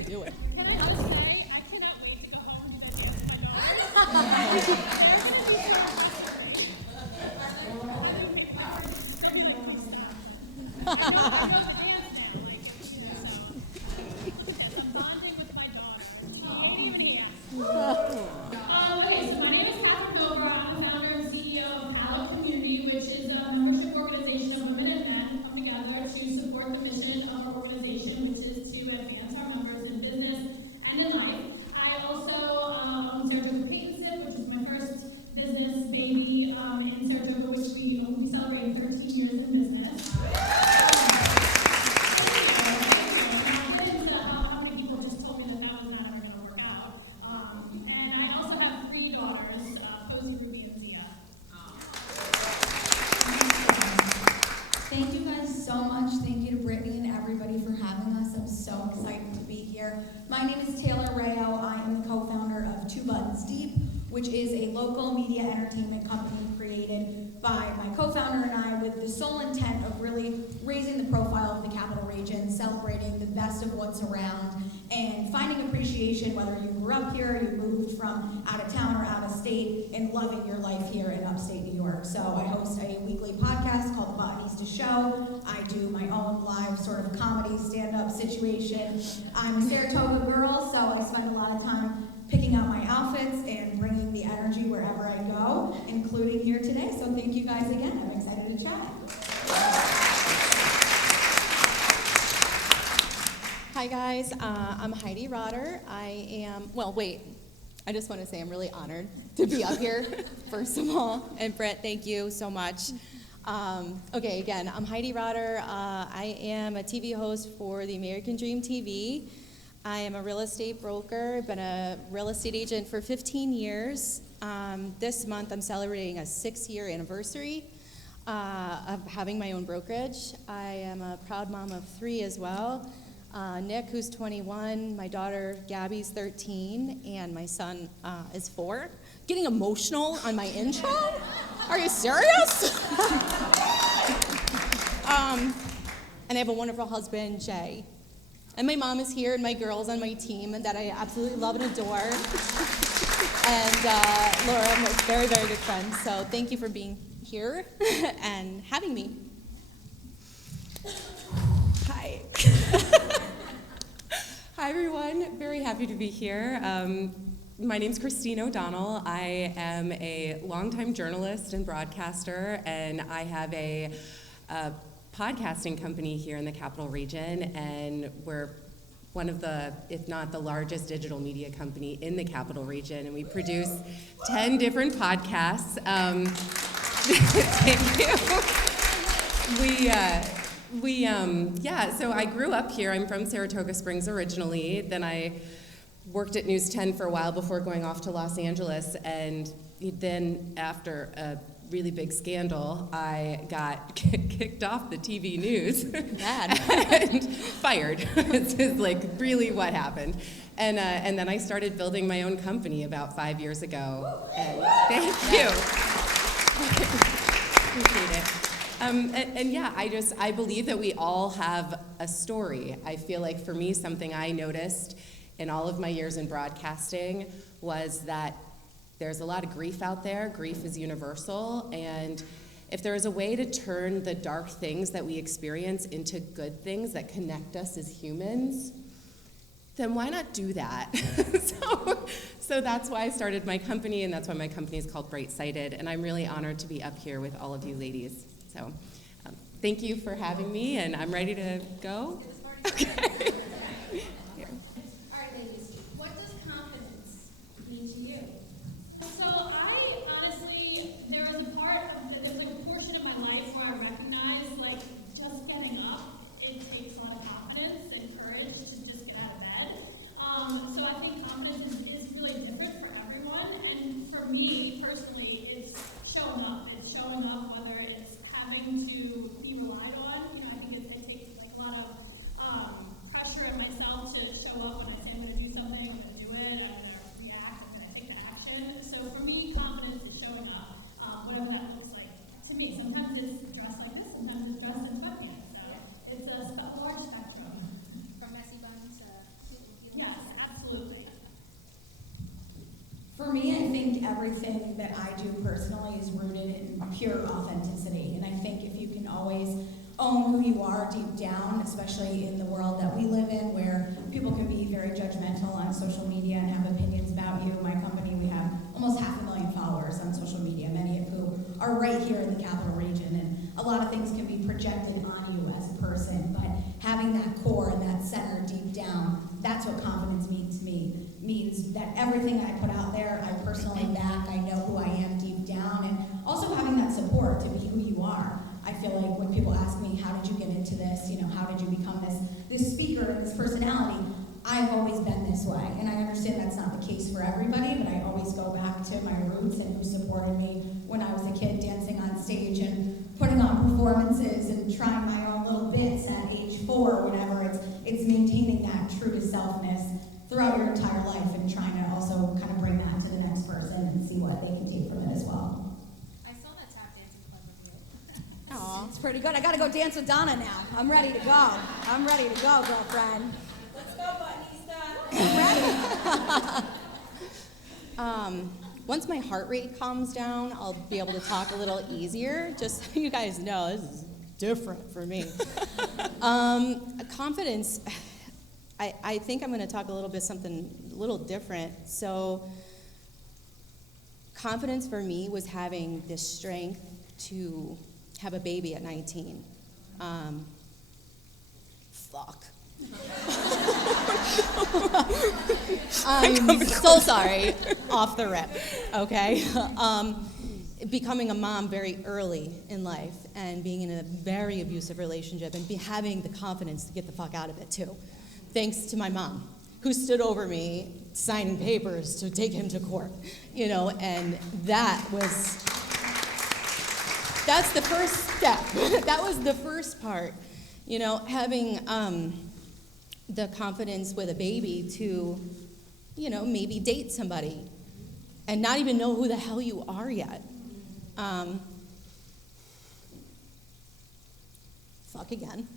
could do it. I'm sorry, I cannot wait to go home. Okay, so my name is Catherine. I'm the founder and CEO of Allo Community, which is a membership organization of women and men come together to support the mission of our organization, which is to advance our members in business and in life. I also own Saratoga Paint and Sip, which is my first business baby in Saratoga, which we will be celebrating 13 years in business. How many people just told me that was not ever going to work out? And I also have 3 daughters, Posey, Ruby, and Zia. Thank you guys so much. Thank you to Brittany and everybody for having us. I'm so excited to be here. My name is Taylor Rayo. I am the co-founder of Two Buttons Deep, which is a local media entertainment company created by my co-founder and I with the sole intent of really raising the profile of the Capital Region, celebrating the best of what's around, and finding appreciation whether you grew up here, you moved from out of town or out of state, and loving your life here in upstate New York. So I host a weekly podcast called The Botanista Show. I do my own live sort of comedy stand-up situation. I'm a Saratoga girl, so I spend a lot of time picking out my outfits and bringing the energy wherever I go, including here today. So thank you guys again. I'm excited to chat. Hi guys, I'm Heidi Rotter. I just want to say I'm really honored to be up here, first of all. And Brett, thank you so much. Again, I'm Heidi Rotter. I am a TV host for the American Dream TV. I am a real estate broker. I've been a real estate agent for 15 years. This month I'm celebrating a 6-year anniversary of having my own brokerage. I am a proud mom of 3 as well. Nick, who's 21, my daughter Gabby's 13, and my son is 4. Getting emotional on my intro? Are you serious? And I have a wonderful husband, Jay. And my mom is here, and my girls on my team that I absolutely love and adore. And Laura, I'm a very, very good friend. So thank you for being here and having me. Hi. Hi, everyone. Very happy to be here. My name's Christine O'Donnell. I am a longtime journalist and broadcaster, and I have a podcasting company here in the Capital Region, and we're one of the, if not the largest digital media company in the Capital Region, and we produce 10 different podcasts. Thank you. So I grew up here. I'm from Saratoga Springs originally. Then I worked at News 10 for a while before going off to Los Angeles, and then after a really big scandal, I got kicked off the TV news and fired. This is like really what happened. And then I started building my own company about 5 years ago. And thank you. Appreciate it. I believe that we all have a story. I feel like for me, something I noticed in all of my years in broadcasting was that there's a lot of grief out there. Grief is universal, and if there is a way to turn the dark things that we experience into good things that connect us as humans, then why not do that? So that's why I started my company, and that's why my company is called Bright Sighted, and I'm really honored to be up here with all of you ladies. So thank you for having me, and I'm ready to go. Okay. So I honestly, there's like a portion of my life where I recognize like just getting up, it takes a lot of confidence and courage to just get out of bed. So I think confidence is really different for everyone, and for me personally, it's showing up. It's showing up whether it's having to be relied on. I think it takes like a lot of pressure on myself to everything that I do personally is rooted in pure authenticity. And I think if you can always own who you are deep down, especially in the world that we live in where people can be very judgmental on social media and have opinions about you. My company, we have almost 500,000 followers on social media, many of who are right here in the capital region. And a lot of things can be projected on you as a person, but having that core and that center deep down, that's what confidence means to me. Means that everything I put out there, I personally back, I know who I am deep down, and also having that support to be who you are. I feel like when people ask me, how did you get into this? How did you become this speaker and this personality? I've always been this way, and I understand that's not the case for everybody, but I always go back to my roots and who supported me when I was a kid dancing on stage and putting on performances and trying my own little bits at age 4 or whatever. It's maintaining that true to selfness throughout your entire life and trying to also kind of bring that to the next person and see what they can take from it as well. I saw that tap dancing club with you. Aw, it's pretty good. I gotta go dance with Donna now. I'm ready to go. I'm ready to go, girlfriend. Let's go, Buttonista. I'm ready. Once my heart rate calms down, I'll be able to talk a little easier. Just so you guys know, this is different for me. Confidence, I think I'm going to talk a little bit something a little different. So confidence for me was having the strength to have a baby at 19. Fuck. I'm so sorry, off the rip, okay? Becoming a mom very early in life and being in a very abusive relationship and having the confidence to get the fuck out of it too. Thanks to my mom, who stood over me signing papers to take him to court, and that's the first step. That was the first part, having the confidence with a baby to, maybe date somebody and not even know who the hell you are yet. Fuck again.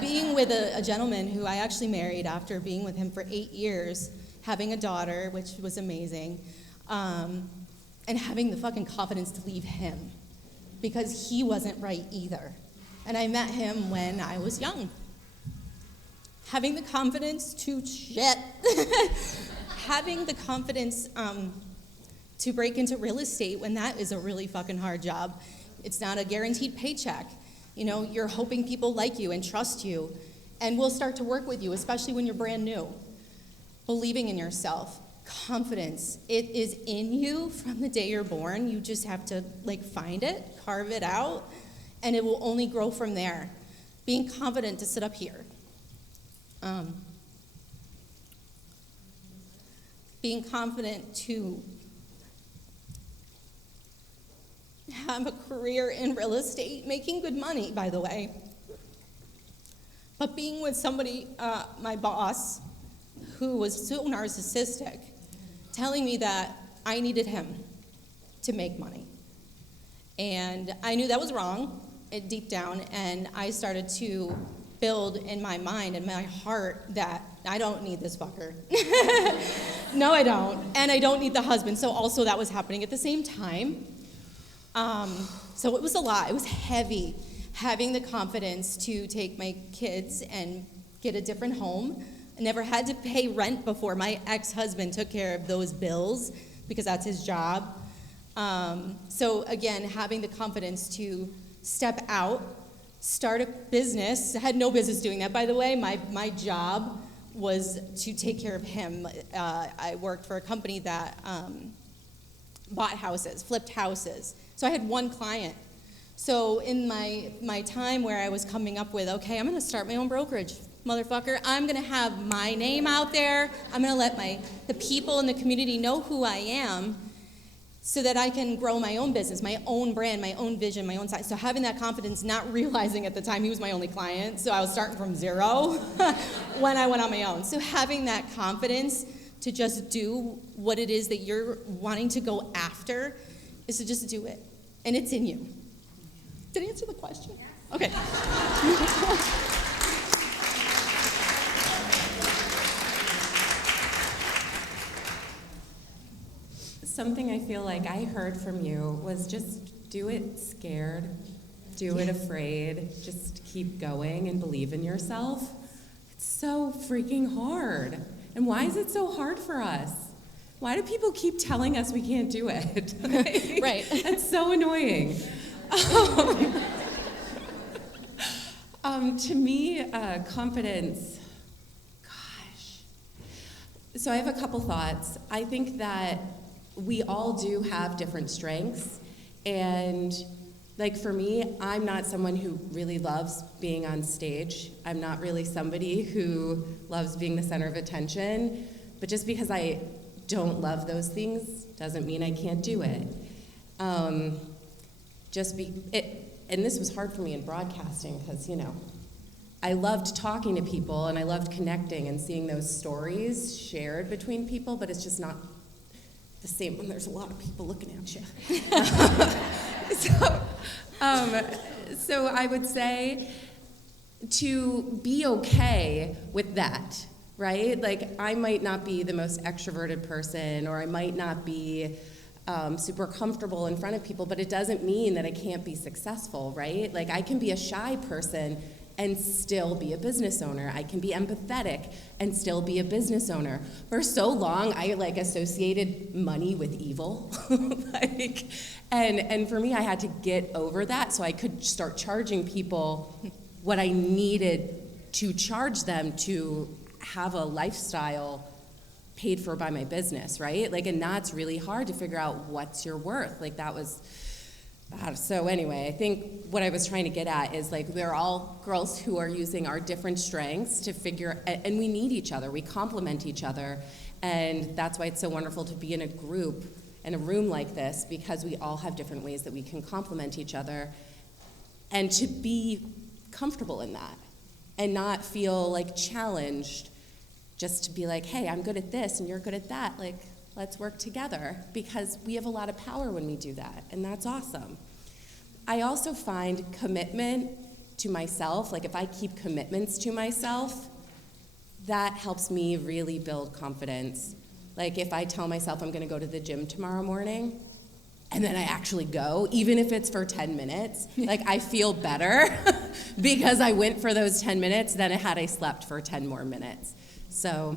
Being with a gentleman who I actually married after being with him for 8 years, having a daughter, which was amazing, and having the fucking confidence to leave him because he wasn't right either. And I met him when I was young. Having the confidence to having the confidence to break into real estate when that is a really fucking hard job. It's not a guaranteed paycheck. You're hoping people like you and trust you and will start to work with you, especially when you're brand new. Believing in yourself, confidence, it is in you from the day you're born. You just have to find it, carve it out, and it will only grow from there. Being confident to sit up here. Being confident to have a career in real estate, making good money, by the way. But being with somebody, my boss, who was so narcissistic, telling me that I needed him to make money. And I knew that was wrong, deep down, and I started to build in my mind and my heart that I don't need this fucker. No, I don't. And I don't need the husband. So also that was happening at the same time. So it was a lot. It was heavy, having the confidence to take my kids and get a different home. I never had to pay rent before. My ex-husband took care of those bills because that's his job. So again, having the confidence to step out, start a business. I had no business doing that, by the way. My job was to take care of him. I worked for a company that bought houses, flipped houses. So I had one client. So in my time where I was coming up with, okay, I'm going to start my own brokerage, motherfucker. I'm going to have my name out there. I'm going to let the people in the community know who I am so that I can grow my own business, my own brand, my own vision, my own size. So having that confidence, not realizing at the time he was my only client, so I was starting from zero when I went on my own. So having that confidence to just do what it is that you're wanting to go after is to just do it. And it's in you. Did I answer the question? Yes. Okay. something I feel like I heard from you was just do it scared, do it afraid, just keep going and believe in yourself. It's so freaking hard. And why is it so hard for us? Why do people keep telling us we can't do it? Right. That's so annoying. To me, confidence, gosh. So I have a couple thoughts. I think that we all do have different strengths. And like for me, I'm not someone who really loves being on stage. I'm not really somebody who loves being the center of attention. But just because I don't love those things doesn't mean I can't do it. And this was hard for me in broadcasting because, I loved talking to people and I loved connecting and seeing those stories shared between people, but it's just not the same when there's a lot of people looking at you. So I would say to be okay with that, right? Like I might not be the most extroverted person, or I might not be super comfortable in front of people, but it doesn't mean that I can't be successful, right? Like I can be a shy person and still be a business owner. I can be empathetic and still be a business owner. For so long, I associated money with evil. And for me, I had to get over that so I could start charging people what I needed to charge them to have a lifestyle paid for by my business, right? And that's really hard to figure out what's your worth. That was, so anyway, I think what I was trying to get at is we're all girls who are using our different strengths to figure, and we need each other, we complement each other, and that's why it's so wonderful to be in a group, in a room like this, because we all have different ways that we can complement each other, and to be comfortable in that, and not feel challenged, just to be hey, I'm good at this, and you're good at that, let's work together, because we have a lot of power when we do that, and that's awesome. I also find commitment to myself, if I keep commitments to myself, that helps me really build confidence. If I tell myself I'm gonna go to the gym tomorrow morning, and then I actually go, even if it's for 10 minutes, I feel better because I went for those 10 minutes than had I slept for 10 more minutes. So,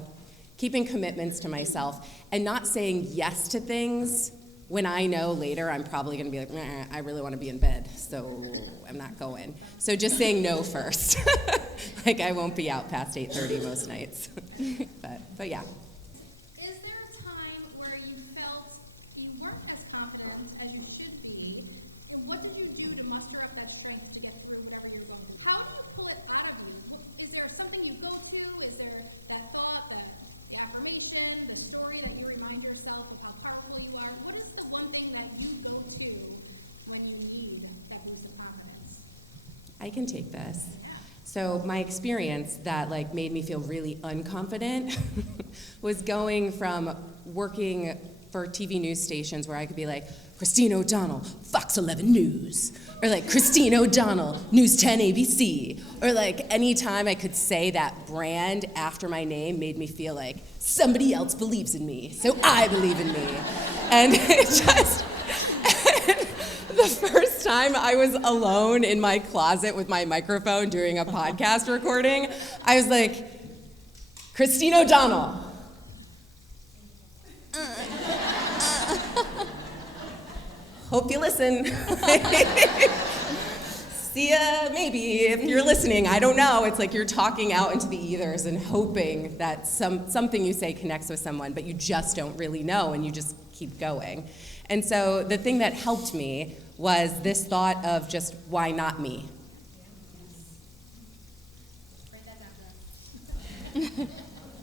keeping commitments to myself and not saying yes to things when I know later I'm probably going to be I really want to be in bed, so I'm not going. So just saying no first. I won't be out past 8:30 most nights. but yeah. Is there a time where you felt you weren't as confident as you should be? And what did you do to muster up that strength to get through whatever you're going through? How do you pull it out of you? Is there something you go to? Is there that thought, the affirmation, the story that you remind yourself of how powerful you are? What is the one thing that you go to when you need that boost of confidence? I can take this. So my experience that made me feel really unconfident was going from working for TV news stations where I could be Christine O'Donnell, Fox 11 News, or Christine O'Donnell, News 10 ABC, or any time I could say that brand after my name made me feel somebody else believes in me, so I believe in me. And it just, the first time I was alone in my closet with my microphone doing a podcast recording, I was Christine O'Donnell. Hope you listen. See ya, maybe, if you're listening. I don't know. It's you're talking out into the ethers and hoping that something you say connects with someone, but you just don't really know, and you just keep going. And so the thing that helped me was this thought of just, why not me?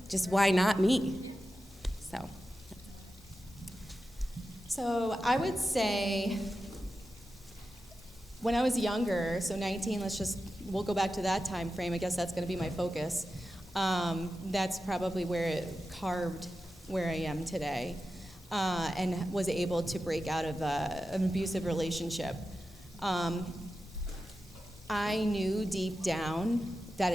Just why not me? So I would say when I was younger, so 19, we'll go back to that time frame. I guess that's going to be my focus. That's probably where it carved where I am today, and was able to break out of an abusive relationship. I knew deep down that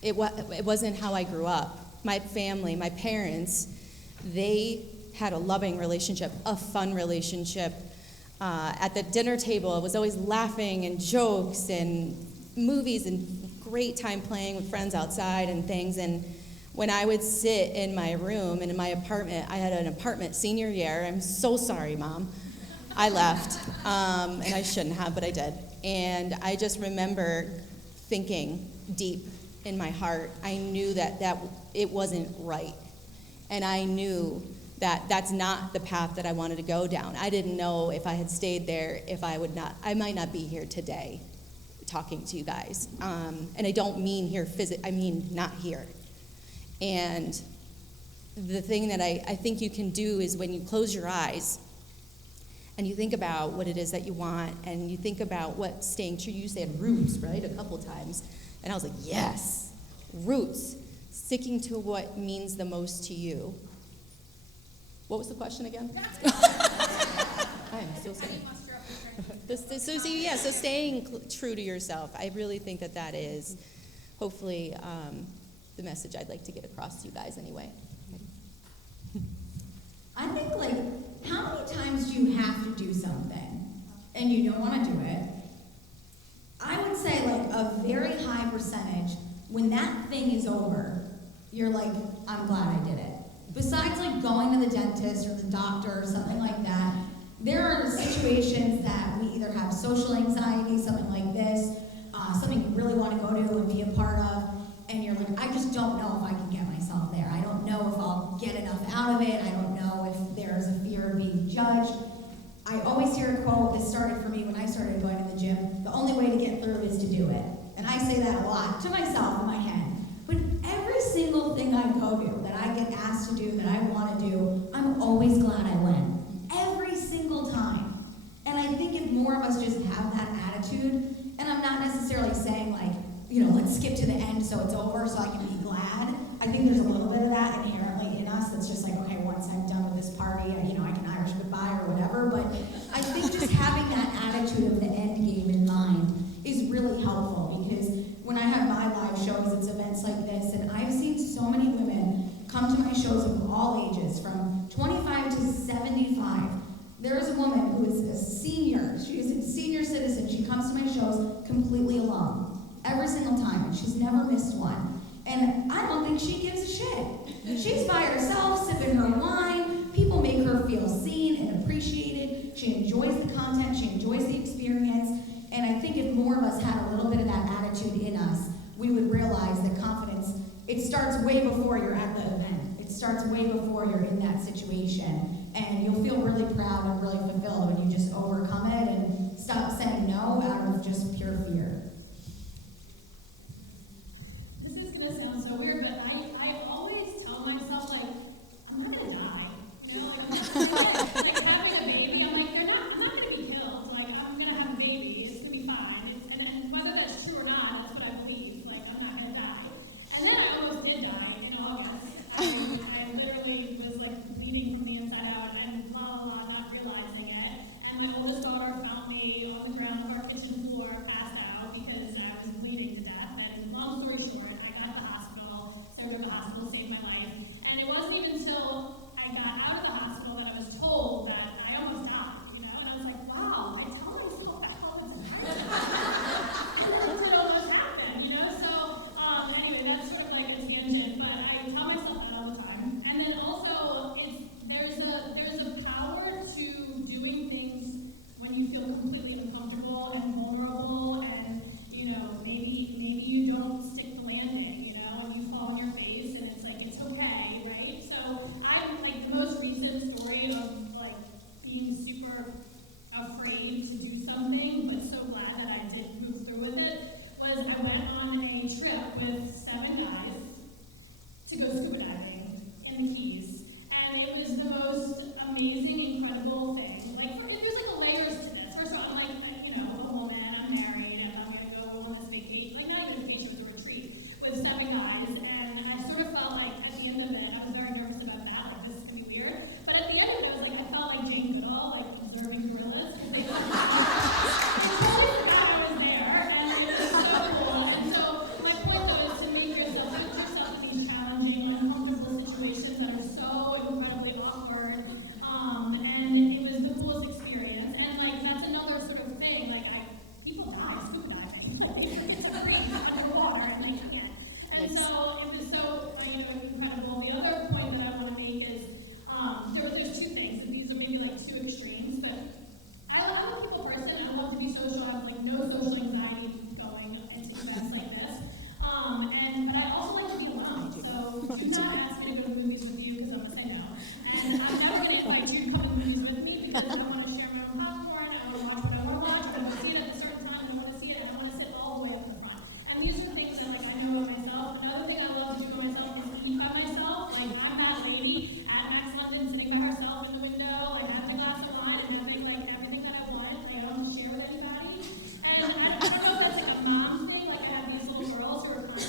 it wasn't how I grew up. My family, my parents, they had a loving relationship, a fun relationship. At the dinner table, it was always laughing and jokes and movies and great time playing with friends outside and things. And when I would sit in my room and in my apartment, I had an apartment senior year. I'm so sorry, Mom. I left, and I shouldn't have, but I did. And I just remember thinking deep in my heart, I knew that it wasn't right. And I knew that that's not the path that I wanted to go down. I didn't know if I had stayed there, I might not be here today talking to you guys. And I don't mean here I mean not here. And the thing that I think you can do is when you close your eyes and you think about what it is that you want, and you think about what staying true, you said roots, right, a couple times. And I was like, yes, roots, sticking to what means the most to you. What was the question again? I am still saying. So staying true to yourself. I really think that is, hopefully, the message I'd like to get across to you guys anyway. I think, like, how many times do you have to do something and you don't want to do it? I would say, like, a very high percentage, when that thing is over, you're like, I'm glad I did it. Besides, like, going to the dentist or the doctor or something like that, there are situations that we either have social anxiety, something like this, something you really want to go to and be a part of, and you're like, I just don't know if I can get myself there. I don't know if I'll get enough out of it. I don't know if there's a fear of being judged. I always hear a quote that started for me when I started going to the gym, the only way to get through it is to do it. And I say that a lot to myself in my head. But every single thing I go to, that I get asked to do, that I want to do, I'm always glad I went. Every single time. And I think if more of us just have that attitude, and I'm not necessarily saying like, let's skip to the end so it's over so I can be glad. I think there's a little bit of that inherently in us that's just like, okay, once I'm done with this party, I can Irish goodbye or whatever. But I think just having that attitude of the end game in mind is really helpful, because when I have my live shows, it's events like this, and I've seen so many women come to my shows of all ages, from 25 to 75. There is a woman who is a senior. She is a senior citizen. She comes to my shows completely alone. Every single time, and she's never missed one. And I don't think she gives a shit. She's by herself, sipping her wine. People make her feel seen and appreciated. She enjoys the content. She enjoys the experience. And I think if more of us had a little bit of that attitude in us, we would realize that confidence, it starts way before you're at the event. It starts way before you're in that situation. And you'll feel really proud and really fulfilled when you just overcome it and stop saying no out of just pure fear. This sounds so weird, but I always tell myself, like, I'm not gonna die. Like having a baby, I'm like, I'm not gonna be killed. Like, I'm gonna have a baby, it's gonna be fine. And whether that's true or not, that's what I believe. Like, I'm not gonna die. And then I almost did die in August. I literally was like bleeding from the inside out and not realizing it. And my oldest daughter found me on the ground of our kitchen floor, passed out.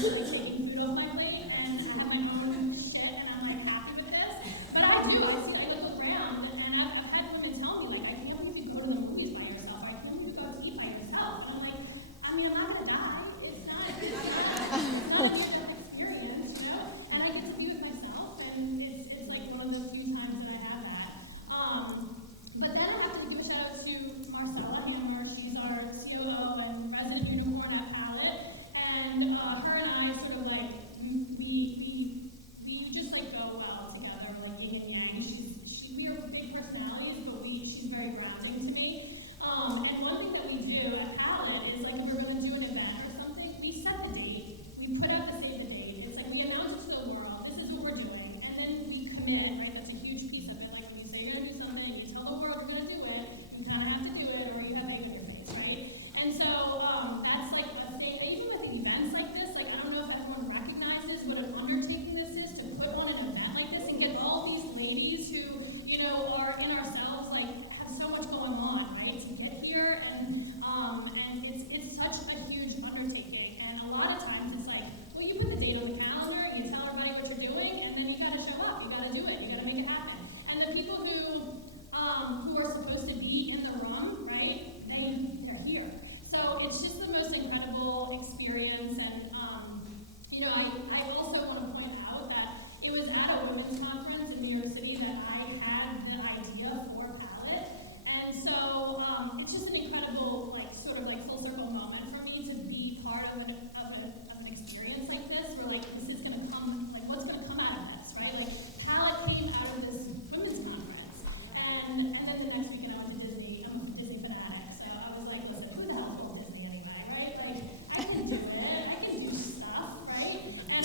like taking food off my plate, and I have my own shit, and I'm like happy with this. But I do. I look around, and I've had women tell me like, I can't believe you go to the movies by yourself. Or I can't believe you go to eat by yourself. And I'm like, I mean, I'm not gonna die. It's not. It's not an experience, you know. And I get to be with myself, and it's like one of those few times that I have that. But then I have to give a shout out to Marcella Hammer. She's our COO and resident unicorn at Palette. And her and I sort of like, we just like go well together, like yin and yang. We are big personalities, but she's very grounding to me. And one thing that we do at Palette is like if we're going to do an event or something, we set the date, we put out the save the date. It's like we announce it to the world, this is what we're doing, and then we commit, right? That's a huge piece of it. Like when you say you're going to do something, you tell the world you're going to do it, you kind of have to do it, or you have exit dates, right? And so that's like a thing, even with events like this, like I don't know if everyone recognizes what an undertaking this is to put on an event like this and get all these ladies who, you know, are in ourselves, like have so much going on, right? To get here, and it's such a huge undertaking. And a lot of times it's like, well, you put the date on the calendar and you tell everybody what you're doing, and then you gotta show up, you gotta do it, you gotta make it happen. And the people who are supposed to be in the room, right? They're here. So it's just the most incredible experience. And you know, I also want to point out that it was at a women's conference in New York City that I had the idea for Palette. And so it's just an incredible, like, sort of like full circle moment for me to be part of an experience like this, where like this is going to come, like what's going to come out of this, right? Like Palette came out of this women's conference. And then the next weekend I went to Disney. I'm a Disney fanatic. So I was like, listen, who the hell told Disney anybody, right? Like, I can do it. I can do stuff, right? And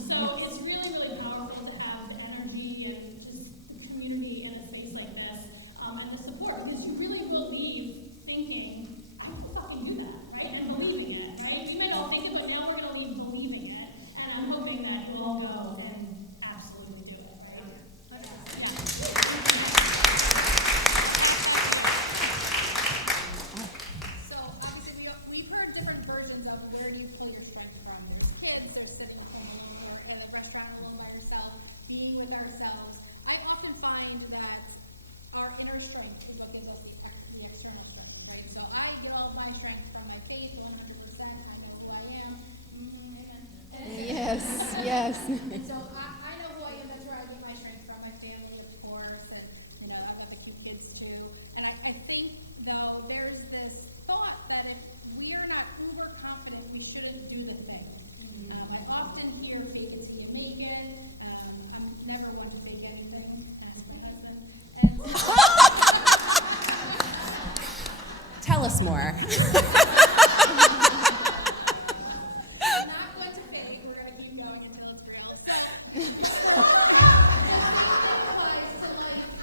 so it's really, really powerful to have the energy and just the community in a space like this, and the support, because you really will leave thinking, I can fucking do that, right? And believing it, right? We might all think it, but now we're going to leave believing it. And I'm hoping that you'll all go and absolutely do it, right? So obviously we've heard different versions of where you pull your strength from. There's kids, there's sitting at a restaurant alone by yourself, being with ourselves. I often find that our inner strength is what gives us the external strength, right? So I develop my strength from my faith 100%. I know who I am. Amen. Yes, yes. And so I know who I am. That's where I get my strength from. My family, of course, and you know, I love to keep kids too. And I think though there's this thought that if we are not uber confident, we shouldn't do the thing. I often hear fake it till you make it. I'm never one to fake anything. Ask my husband. And Tell us more. I'm not going to fake. We're going to keep going until it's real.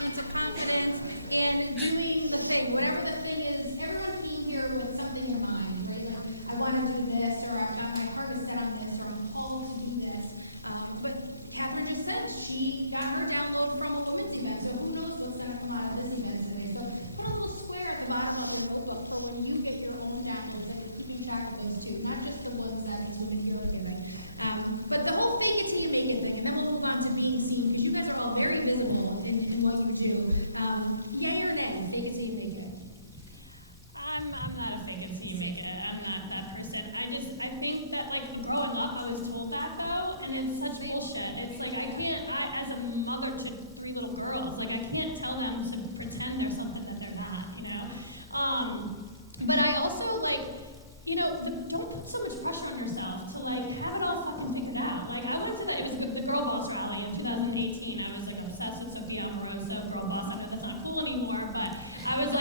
Into confidence and doing the thing. Whatever the thing is, everyone came here with something in mind. Right? Like, I want to do this, or I've got my heart is set on this, or I'm called to do this. But Catherine just said she got her download from a women's event, so who knows what's going to come out of this event today. So we'll swear at the bottom of the notebook for when you get your own downloads, that you're keeping track of those too, not just the ones that you can feel here. But the whole thing is to make it, and then we'll move on to being seen, because you guys are all very visible in what you do. Yay or nay, fake it till you make it. I'm not a fake it till you make it. I'm not that person. I think that like growing up, I was told that though, and it's such bullshit. It's like I as a mother to 3 little girls, like I can't tell them to pretend they're something that they're not, you know. But I also like, you know, don't put so much pressure on yourself to like have it all fucking figured out. Like I went to the Girl Boss rally in 2018. I was like obsessed with Sophia Amoroso, Girl Boss. That's not cool anymore, but I was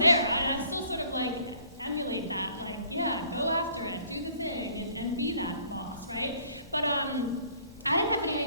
there, and I still sort of like emulate that. Like, yeah, go after it, do the thing, and be that boss, right? But I didn't have any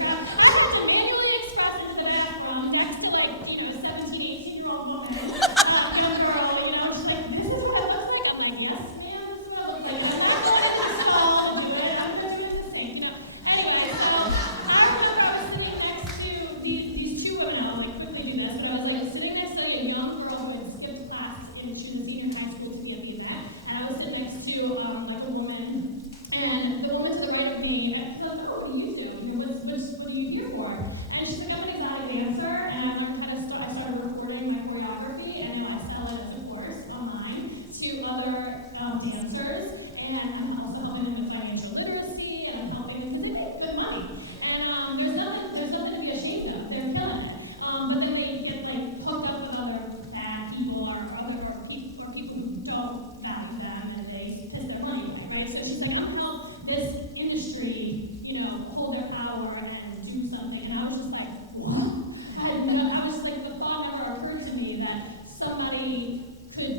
crowd. I had to manually express into the bathroom next to 17, 18-year-old woman, young girl, she's like, this is what it looks like. I'm like, yes, ma'am, this is what it looks like. I'm not going in the stall to do it. I'm going to do it in the sink, Anyway, so I remember I was sitting next to these two women. I'll quickly do this, but I was sitting next to a young girl who had skipped class, and she was senior in high school to be a event. And I was sitting next to a woman, and the woman to the right of me, and she goes, oh, what do you do? What are you here for? And she's like, I'm an exotic dancer, and I started recording my choreography, and now I sell it as a course online to other dancers, and I'm also helping them with financial literacy, and I'm helping them because they make good money. And there's nothing to be ashamed of. They're killing it. But then they get hooked up with other bad people or people who don't value them, and they piss their money away, right? So she's like, I'm gonna help this industry, hold their power and do something. And I was just like, what? I was just like, the thought never occurred to me that somebody could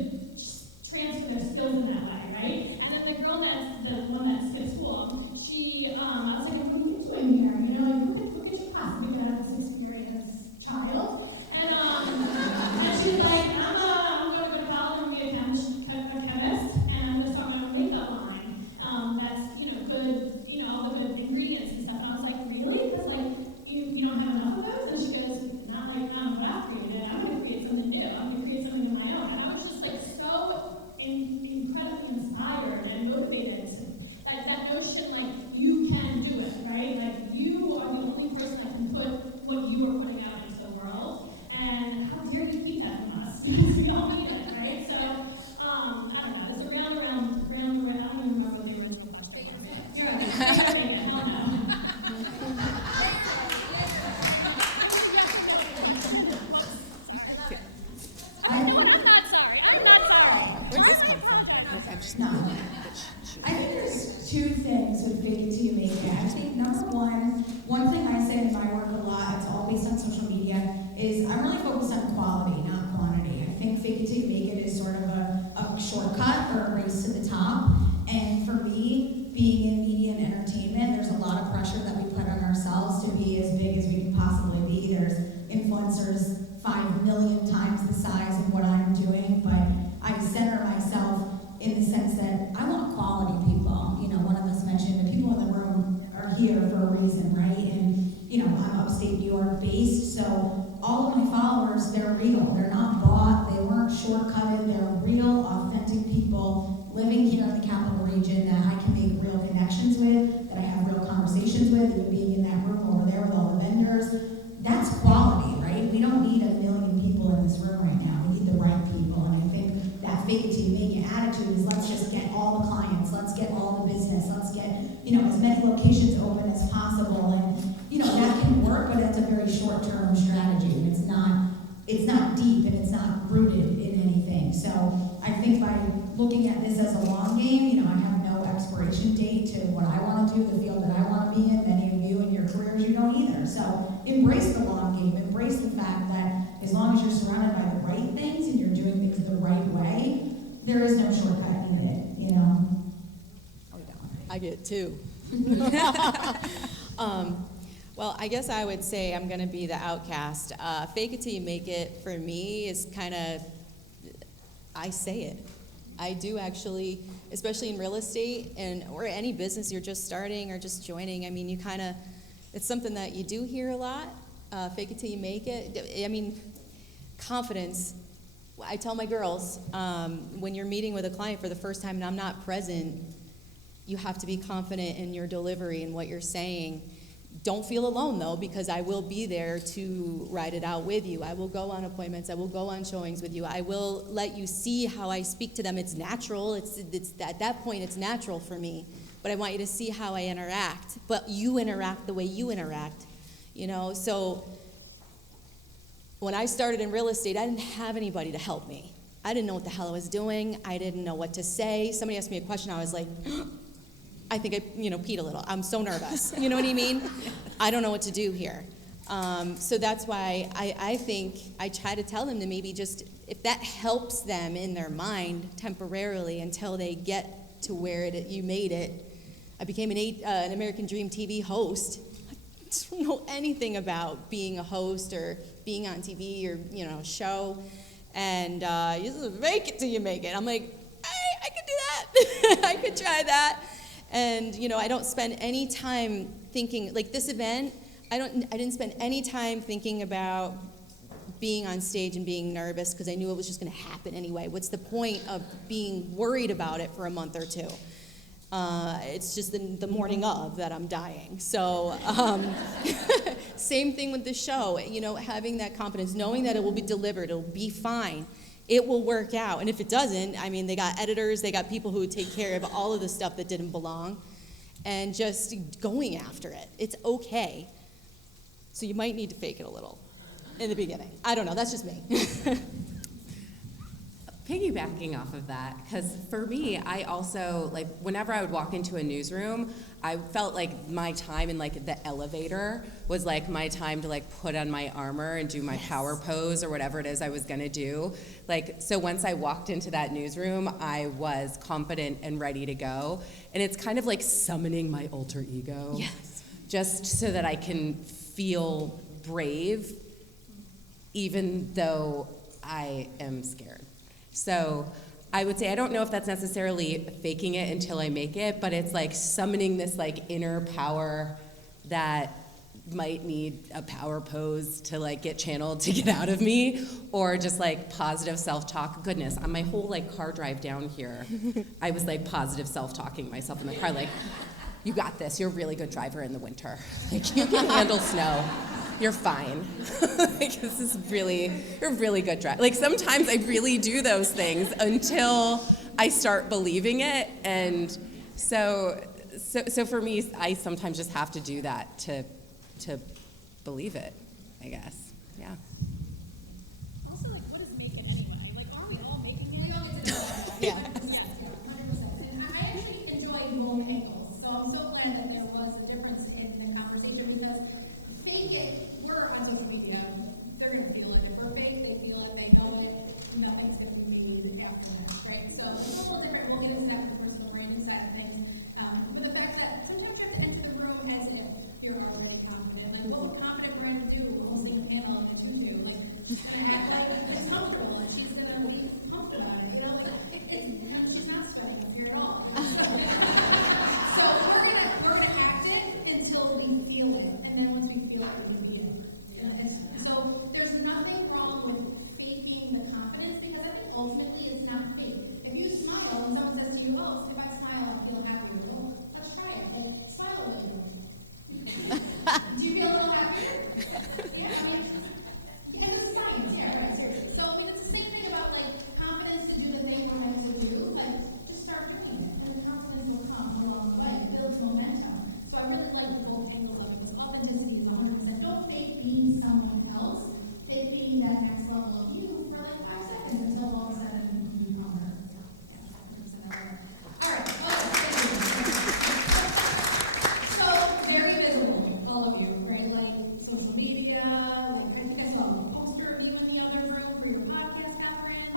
transfer their skills in that way, right? And then the one that skipped school, she, I was like, what are you doing here? Who could you possibly get out of this experienced child? And she was like, I'm going to go to college and be a chemist, and I'm going to start my own makeup line. That's, good, all the good ingredients and stuff. And I was like, really? Because, you don't have enough of those? And she goes, not what I've created. I'm going to create something new. I'm going to create something of my own. And I was just, so incredibly inspired and motivated. That notion, you can do it, right? You are the only person that can put what you are putting out into the world. And how dare you keep that from us? Because we all need it, right? So, I don't know. It's a round. I don't even remember what the original question was. You're right. Hell no. I'm not sorry. Where'd this come from? I think there's two things with fake it till you make it. I think number one thing I say in my work a lot, it's all based on social media, is I'm really focused on quality, not quantity. I think fake it till you make it is sort of a shortcut or a race to the top. And for me, being in media and entertainment, there's a lot of pressure that we put on ourselves to be as big as we can possibly be. There's influencers 5 million times the size of what I'm doing, but I center myself in the sense that I want quality people. One of us mentioned the people in the room are here for a reason, right? And, I'm upstate New York based, so all of my followers, they're real. They're not bought. They weren't shortcutted. They're real, authentic people living here in the capital region that I can make real connections with, that I have real conversations with, even being in that room over there with all the vendors. That's quality, right? We don't need 1 million people in this room right now. We need the right people, and I think that fake it till you make it attitude is let's just get all the clients, let's get all the business, let's get, as many locations open as possible, and, that can work, but it's a very short-term strategy, and it's not deep, and it's not rooted in anything. So I think by looking at this as a long game, I have no expiration date to what I want to do, the field that I want to be in. Many of you in your careers, you don't either. So embrace the long game, embrace the fact that as long as you're surrounded by the right things and you're doing things the right way, there is no shortcut needed, I get two. Well, I guess I would say I'm going to be the outcast. Fake it till you make it, for me, is kind of, I say it. I do actually, especially in real estate or any business you're just starting or just joining. I mean, it's something that you do hear a lot. Fake it till you make it. I mean, confidence. I tell my girls, when you're meeting with a client for the first time and I'm not present, you have to be confident in your delivery and what you're saying. Don't feel alone, though, because I will be there to ride it out with you. I will go on appointments. I will go on showings with you. I will let you see how I speak to them. It's natural. It's at that point, it's natural for me. But I want you to see how I interact. But you interact the way you interact, So when I started in real estate, I didn't have anybody to help me. I didn't know what the hell I was doing. I didn't know what to say. Somebody asked me a question. I was like, I think I, peed a little. I'm so nervous. You know what I mean? I don't know what to do here. So that's why I think I try to tell them to maybe just, if that helps them in their mind temporarily until they get to where you made it. I became an American Dream TV host. don't know anything about being a host or being on TV or, show. And you just fake it till you make it. I'm like, I could do that. I could try that. And, I don't spend any time thinking, like this event, I didn't spend any time thinking about being on stage and being nervous because I knew it was just going to happen anyway. What's the point of being worried about it for a month or two? It's just the morning of that I'm dying. So same thing with the show, having that confidence, knowing that it will be delivered, it'll be fine, it will work out. And if it doesn't, they got editors, they got people who take care of all of the stuff that didn't belong, and just going after it. It's okay. So you might need to fake it a little in the beginning. I don't know, that's just me. Piggybacking off of that, because for me, I also, whenever I would walk into a newsroom, I felt like my time in, the elevator was, my time to, put on my armor and do my power pose or whatever it is I was going to do. So once I walked into that newsroom, I was confident and ready to go. And it's kind of like summoning my alter ego. Yes. Just so that I can feel brave, even though I am scared. So I would say, I don't know if that's necessarily faking it until I make it, but it's like summoning this inner power that might need a power pose to get channeled to get out of me, or just positive self-talk. Goodness, on my whole car drive down here, I was positive self-talking myself in the car, you got this, you're a really good driver in the winter. You can handle snow. You're fine. This is you're a really good driver. Sometimes I really do those things until I start believing it. And so for me, I sometimes just have to do that to believe it, I guess. Yeah. Also, what does make it anyway? Are we all making it? We all get to know that. Yeah. 100%. And I actually enjoy both angles. So I'm so glad that there was a difference in the conversation, because fake it, we're on social media, they're going to feel it. If we're fake, they feel it, they know it, nothing's going to be used after that, right? So it's a little different. We'll get into that for personal branding side of things. But the fact that sometimes you have to enter the room as if you're already confident. What we're confident we're going to do, we're hosting a panel on Tuesday, and act like it's comfortable, and she's going to be comfortable about it. She's not studying up here at all. So we're going to act it until we feel it, and then once we feel it, we begin. So there's nothing wrong with faking the confidence, because I think ultimately it's not fake. If you smile and someone says to you, oh, if I smile, I feel happy. Well, let's try it. Smile a little. Do you feel a little happier? Yeah, and this is science, yeah, right. So it's the same thing about confidence to do the thing we're meant to do. Just start doing it, and the confidence will come along the way. It builds momentum. So I really like the whole angle of this. Authenticity is 100%. Don't fake being someone else. Fake being that next level of you for 5 seconds until all of a sudden you become her. All right. So very visible, all of you, right? Social media, I think I saw a poster of you in the other room for your podcast offering.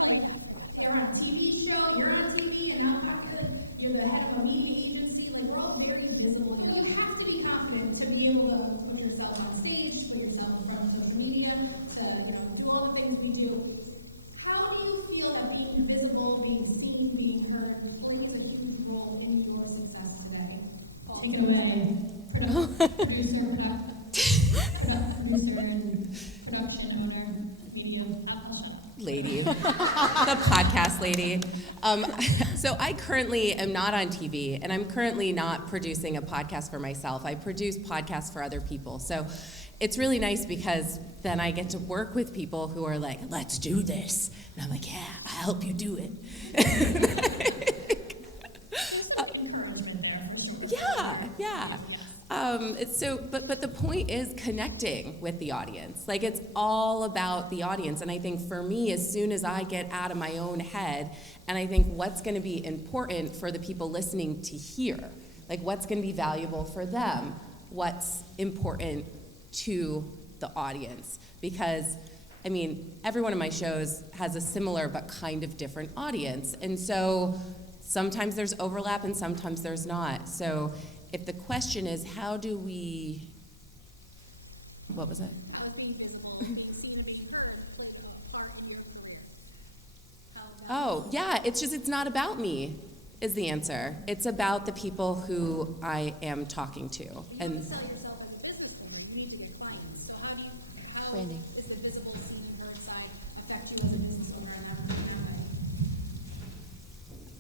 You're on a TV show, you're on TV, and how confident you're the head of a media agency. We're all very visible. So you have to be confident to be able to put yourself on stage, put yourself in front of social media, to do all the things we do. How do you feel that being visible, being seen, being heard plays a huge role in your success today? Take it away. Producer and production owner, media. Lady, the podcast lady. So I currently am not on TV, and I'm currently not producing a podcast for myself. I produce podcasts for other people. So it's really nice because then I get to work with people who are like, let's do this. And I'm like, yeah, I'll help you do it. Encouragement there, for sure. Yeah. But the point is connecting with the audience. It's all about the audience. And I think for me, as soon as I get out of my own head, and I think what's going to be important for the people listening to hear, what's going to be valuable for them, what's important to the audience. Because, every one of my shows has a similar but kind of different audience. And so sometimes there's overlap and sometimes there's not. So if the question is, how do we what was it? How is being visible, being seen, or being heard play a part in your career? Oh, yeah, it's not about me, is the answer. It's about the people who I am talking to. And Sell yourself as a business owner, you need to get clients. So how Branding. does the visible, seen, and heard side affect you as a business owner and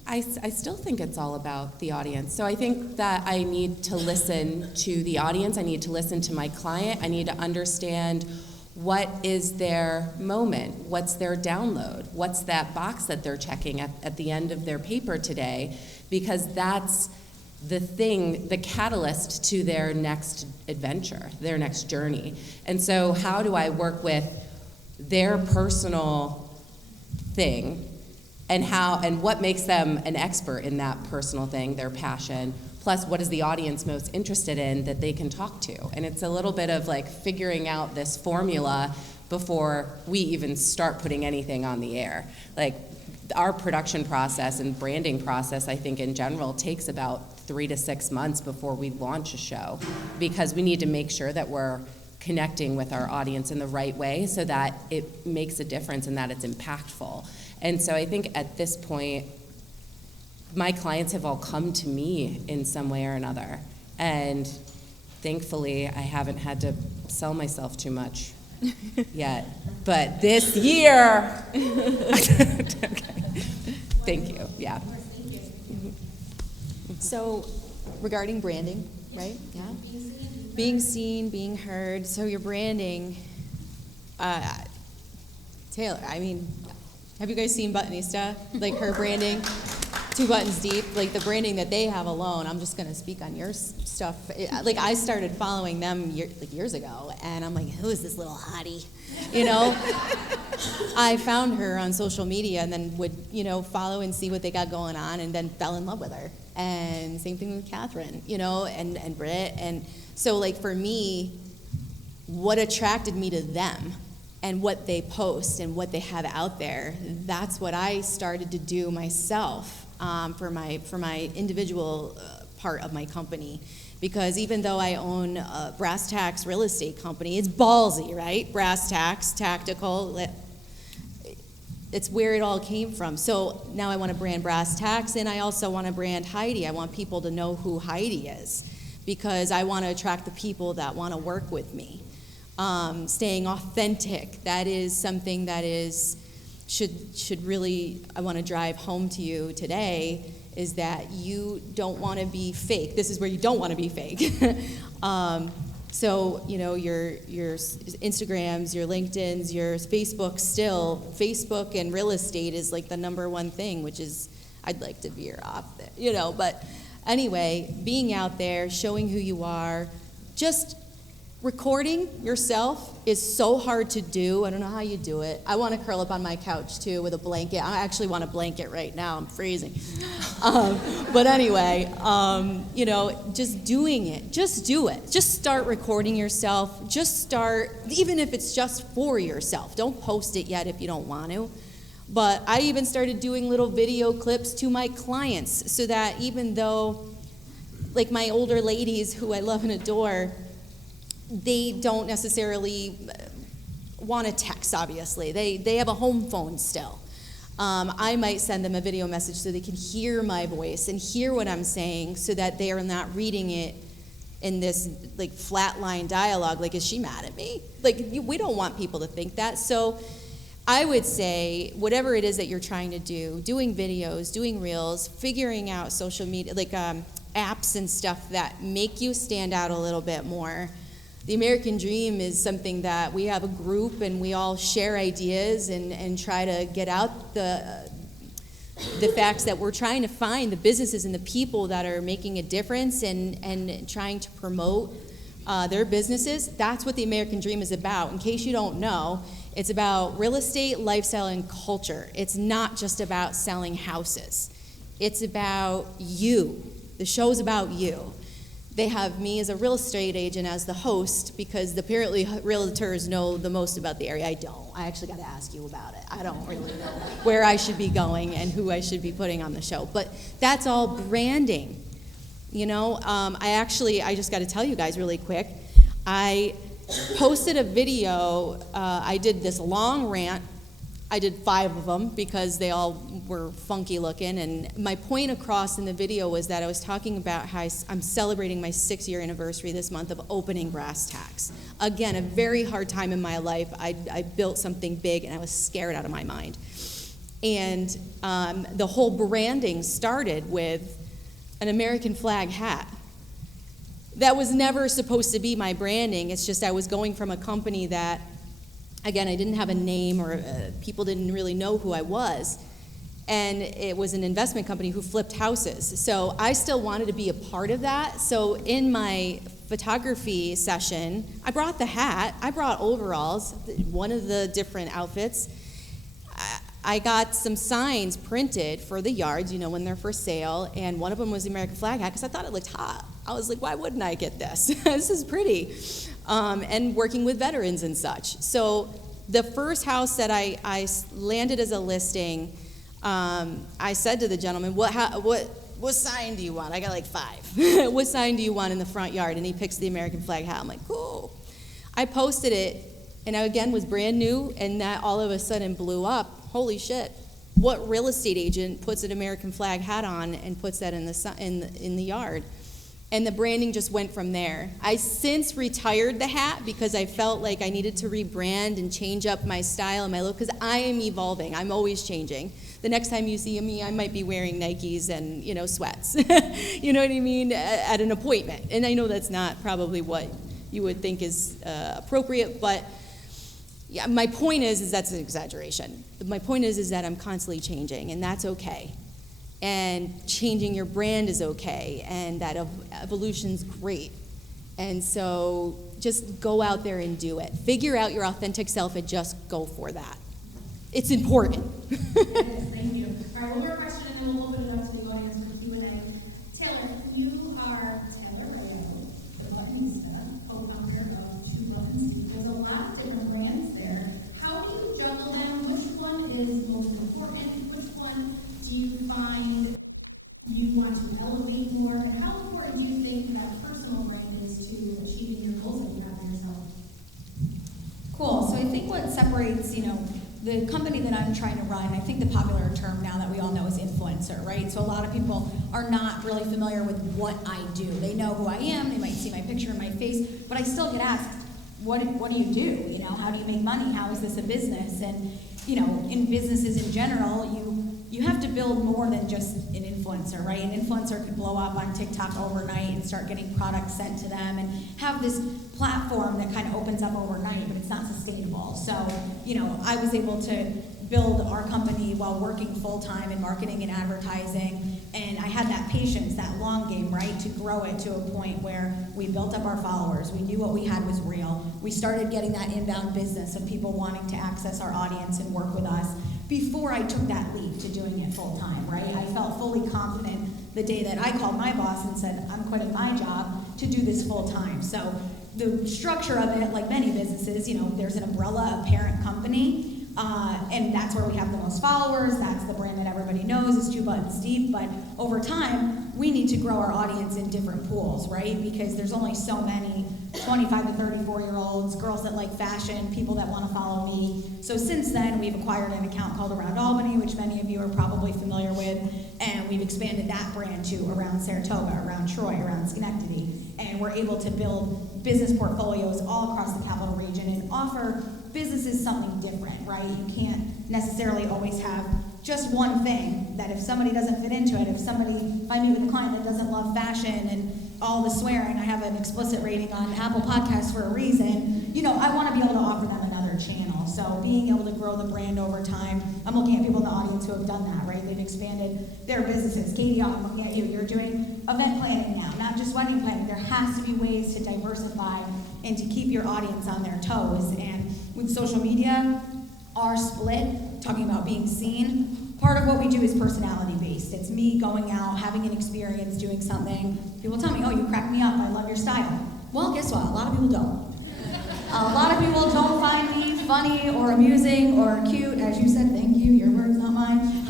I still think it's all about the audience. So I think that I need to listen to the audience. I need to listen to my client. I need to understand what is their moment, what's their download, what's that box that they're checking at the end of their paper today, because that's the thing, the catalyst to their next adventure, their next journey. And so how do I work with their personal thing and what makes them an expert in that personal thing, their passion, plus what is the audience most interested in that they can talk to. And it's a little bit of like figuring out this formula before we even start putting anything on the air. Like our production process and branding process, I think in general, takes about 3 to 6 months before we launch a show, because we need to make sure that we're connecting with our audience in the right way so that it makes a difference and that it's impactful. And so I think at this point, my clients have all come to me in some way or another. And thankfully, I haven't had to sell myself too much yet. But this year, okay. Thank you, yeah. So, regarding branding, right? Yeah. Being seen, being heard. So your branding, Taylor, I mean, have you guys seen Buttonista? Like her branding, 2 buttons deep, like the branding that they have alone. I'm just gonna speak on your stuff. Like I started following them years ago, and I'm like, who is this little hottie? You know? I found her on social media and then would, follow and see what they got going on, and then fell in love with her. And same thing with Catherine, and Britt. And so like for me, what attracted me to them and what they post and what they have out there, that's what I started to do myself for my individual part of my company. Because even though I own a Brass Tacks real estate company, it's ballsy, right? Brass Tacks, tactical, it's where it all came from. So now I want to brand Brass Tacks, and I also want to brand Heidi. I want people to know who Heidi is, because I want to attract the people that want to work with me. Staying authentic, that is something that should really, I want to drive home to you today, is that you don't want to be fake. This is where you don't want to be fake. So, your Instagrams, your LinkedIn's, your Facebook and real estate is like the #1 thing, which is, I'd like to veer off there, but anyway, being out there, showing who you are, just recording yourself is so hard to do. I don't know how you do it. I want to curl up on my couch too with a blanket. I actually want a blanket right now. I'm freezing. But anyway, just doing it. Just do it. Just start recording yourself. Just start, even if it's just for yourself. Don't post it yet if you don't want to. But I even started doing little video clips to my clients, so that even though, like my older ladies who I love and adore, they don't necessarily want to text, obviously. They have a home phone still. I might send them a video message so they can hear my voice and hear what I'm saying, so that they are not reading it in this like flatline dialogue, like, is she mad at me? Like, we don't want people to think that. So I would say whatever it is that you're trying to do, doing videos, doing reels, figuring out social media, like apps and stuff that make you stand out a little bit more. The American Dream is something that we have a group and we all share ideas and try to get out the facts that we're trying to find the businesses and the people that are making a difference and trying to promote their businesses. That's what the American Dream is about. In case you don't know, it's about real estate, lifestyle, and culture. It's not just about selling houses. It's about you. The show's about you. They have me as a real estate agent as the host, because apparently realtors know the most about the area. I don't. I actually got to ask you about it. I don't really know where I should be going and who I should be putting on the show. But that's all branding. I just got to tell you guys really quick. I posted a video. I did this long rant. I did 5 of them because they all were funky looking. And my point across in the video was that I was talking about how I'm celebrating my 6-year anniversary this month of opening Brass Tacks. Again, a very hard time in my life. I built something big and I was scared out of my mind. And the whole branding started with an American flag hat. That was never supposed to be my branding. It's just I was going from a company that, again, I didn't have a name, or people didn't really know who I was. And it was an investment company who flipped houses. So I still wanted to be a part of that. So in my photography session, I brought the hat, I brought overalls, one of the different outfits. I got some signs printed for the yards, when they're for sale, and one of them was the American flag hat because I thought it looked hot. I was like, why wouldn't I get this? This is pretty. And working with veterans and such. So the first house that I landed as a listing, I said to the gentleman, what sign do you want? I got like 5. What sign do you want in the front yard? And he picks the American flag hat. I'm like, cool. I posted it, and I again was brand new, and that all of a sudden blew up. Holy shit. What real estate agent puts an American flag hat on and puts that in the yard? And the branding just went from there. I since retired the hat because I felt like I needed to rebrand and change up my style and my look, because I am evolving. I'm always changing. The next time you see me, I might be wearing Nikes and, sweats. You know what I mean? At an appointment. And I know that's not probably what you would think is appropriate, but yeah, my point is that's an exaggeration. My point is that I'm constantly changing, and that's okay. And changing your brand is okay, and that evolution's great. And so just go out there and do it. Figure out your authentic self and just go for that. It's important. Yes, thank you. All right, one more question, and then we'll open it up to the audience for Q&A. Taylor, you are Taylor Rayo, the buttonista, co-founder of 2 Buttons. There's a lot of different brands there. How do you juggle them? Which one is most important? Which one do you find you want to elevate more? And how important do you think that personal brand is to achieving your goals that you have for yourself? Cool. So I think what separates, the company that I'm trying to run, I think the popular term now that we all know is influencer, right? So a lot of people are not really familiar with what I do. They know who I am, they might see my picture and my face, but I still get asked, what do you do? How do you make money? How is this a business? And, in businesses in general, you have to build more than just an influencer, right? An influencer could blow up on TikTok overnight and start getting products sent to them and have this platform that kind of opens up overnight, but it's not sustainable. So, I was able to build our company while working full-time in marketing and advertising, and I had that patience, that long game, right, to grow it to a point where we built up our followers, we knew what we had was real, we started getting that inbound business of people wanting to access our audience and work with us before I took that leap to doing it full-time, right? I felt fully confident the day that I called my boss and said, I'm quitting my job to do this full-time. So the structure of it, like many businesses, there's an umbrella, a parent company, and that's where we have the most followers. That's the brand that everybody knows is 2 Buttons Deep. But over time, we need to grow our audience in different pools, right? Because there's only so many 25 to 34-year-olds, girls that like fashion, people that want to follow me. So since then, we've acquired an account called Around Albany, which many of you are probably familiar with, and we've expanded that brand to around Saratoga, around Troy, around Schenectady, and we're able to build business portfolios all across the capital region and offer businesses something different, right? You can't necessarily always have just one thing that if somebody doesn't fit into it, if I meet with a client that doesn't love fashion and all the swearing, I have an explicit rating on Apple Podcasts for a reason, I want to be able to offer them another channel. So being able to grow the brand over time, I'm looking at people in the audience who have done that, right? They've expanded their businesses. Katie, I'm looking at you. You're doing event planning now, not just wedding planning. There has to be ways to diversify and to keep your audience on their toes. And with social media, our split, talking about being seen, part of what we do is personality-based. It's me going out, having an experience, doing something. People tell me, oh, you crack me up, I love your style. Well, guess what? A lot of people don't. A lot of people don't find me funny or amusing or cute. As you said, thank you, your words, not mine.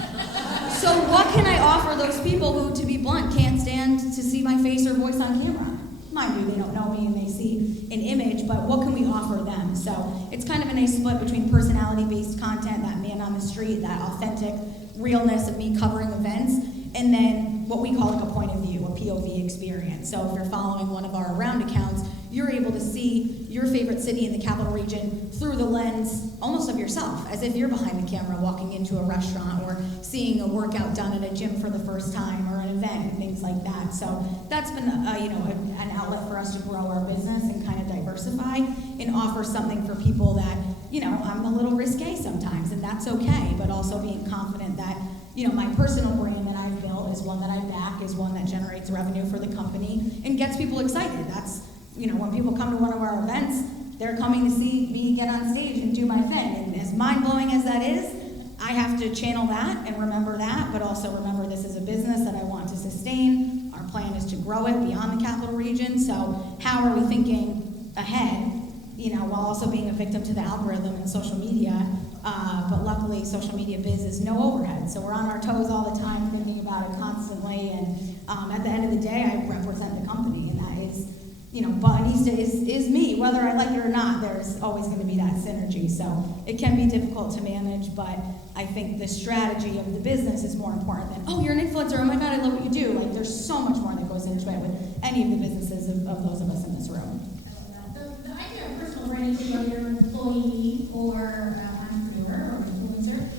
So what can I offer those people who, to be blunt, can't stand to see my face or voice on camera? mind you, they don't know me and they see an image, but what can we offer them? So it's kind of a nice split between personality-based content, that man on the street, that authentic realness of me covering events, and then what we call like a point of view, a POV experience. So if you're following one of our Around accounts, you're able to see your favorite city in the capital region through the lens almost of yourself, as if you're behind the camera walking into a restaurant or seeing a workout done at a gym for the first time or an event and things like that. So that's been an outlet for us to grow our business and kind of diversify and offer something for people that, I'm a little risque sometimes, and that's okay, but also being confident that my personal brand that I've built is one that I back, is one that generates revenue for the company and gets people excited. That's, when people come to one of our events, they're coming to see me get on stage and do my thing. And as mind-blowing as that is, I have to channel that and remember that, but also remember this is a business that I want to sustain. Our plan is to grow it beyond the capital region. So how are we thinking ahead, while also being a victim to the algorithm and social media? But luckily, social media biz is no overhead. So we're on our toes all the time, thinking about it constantly. And at the end of the day, I represent the company, and that is, Bautista is me. Whether I like it or not, there's always going to be that synergy. So it can be difficult to manage, but I think the strategy of the business is more important than, oh, you're an influencer, oh my God, I love what you do. Like, there's so much more that goes into it with any of the businesses of those of us in this room. The idea of personal branding, whether you're an employee or entrepreneur or influencer,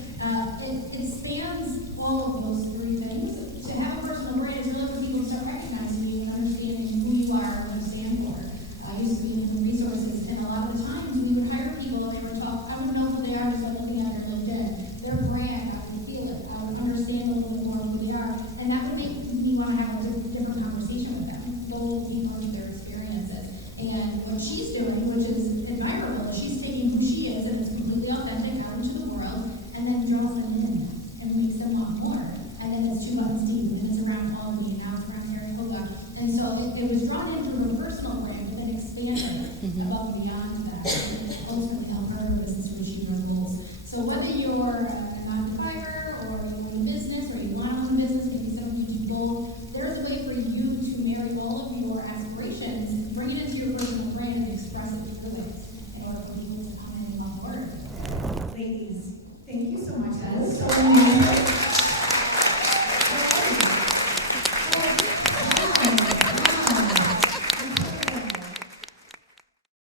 it spans all of those three things. To have a personal brand is really when people start recognizing you and understanding who you are and what you stand for. I used to be in human resources, and a lot of the times we would hire people and they would talk, I would know who they are just by looking at their LinkedIn. Their brand, I would feel it. I would understand a little bit more who they are, and that would make me want to have a different conversation with them, go deeper into their experiences. And what she's doing, which is admirable, she's taking who she is and it's completely authentic out into the world, and then draws them in and makes them want more. And then it's 2 buttons deep, and it's around all of me, and now it's around Harry Hoga. And so it was drawn in through her personal brand, but then expanded above and beyond that.